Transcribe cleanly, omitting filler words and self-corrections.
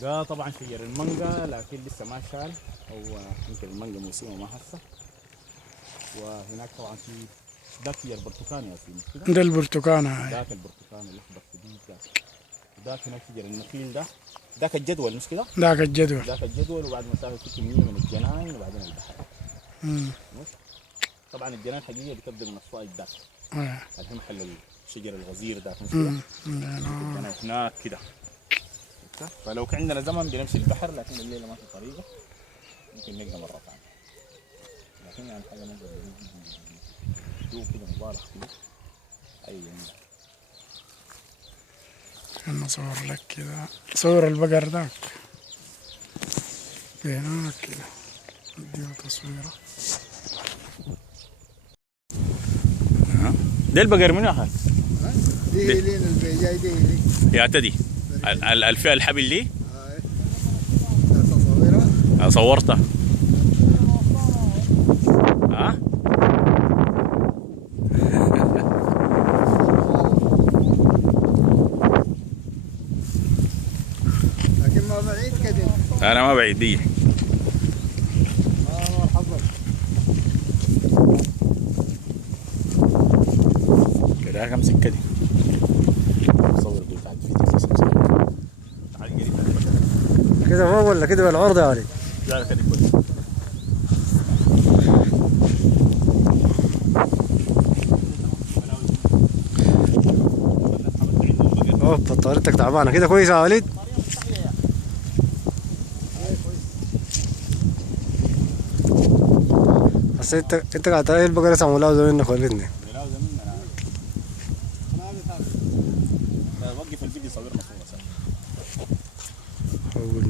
ده طبعا شجر المانجا لكن لسه ما شال. هو يمكن المانجا موسمه ما هسه. وهناك طبعا في ده شجر برتقان يا سيدي مش كده؟ ده البرتقال هاي. ذاك البرتقان الاخضر شديد ذاك. وذاك هناك شجر النخيل ده. ذاك الجدول مش كده؟ ذاك الجدول. ذاك الجدول وبعد مسافه 600 من الجناين وبعدين البحر. مم. مش؟ طبعا الجناين حقيقه بتبدا من الصائد ذاك. آه. اللي هي محل الشجر الغزير ذاك مش كده؟ الجناين هناك كده. فلو كان عندنا زمن بنمشي البحر لكن الليله ما في طريقه. ممكن نلقى مره ثانيه. لكن يعني حاجه منظر جميل كده مبالغ فيه. اي خلنا نصور لك كده. صور البقر ذاك هناك كده. اديله تصويره. ده البقر منو يا اخي؟ دي لين البيجاي دي يا تدي الفئه الحبل دي تصويرها صورتها. ها؟ لكن ما بعيد كده. انا ما بعيد دي. مرحبا. كده امسك كده. صور بتاع الفيديو. تعال قريب كده فوق ولا كده بالعرض يا علي؟ لا كده كويس. اوه طريقتك تعبانه كده كويس يا وليد. بس انت قاعد تلاقي البقرة تعملها زي منك ولدني. وقف الفيديو صورنا صورة.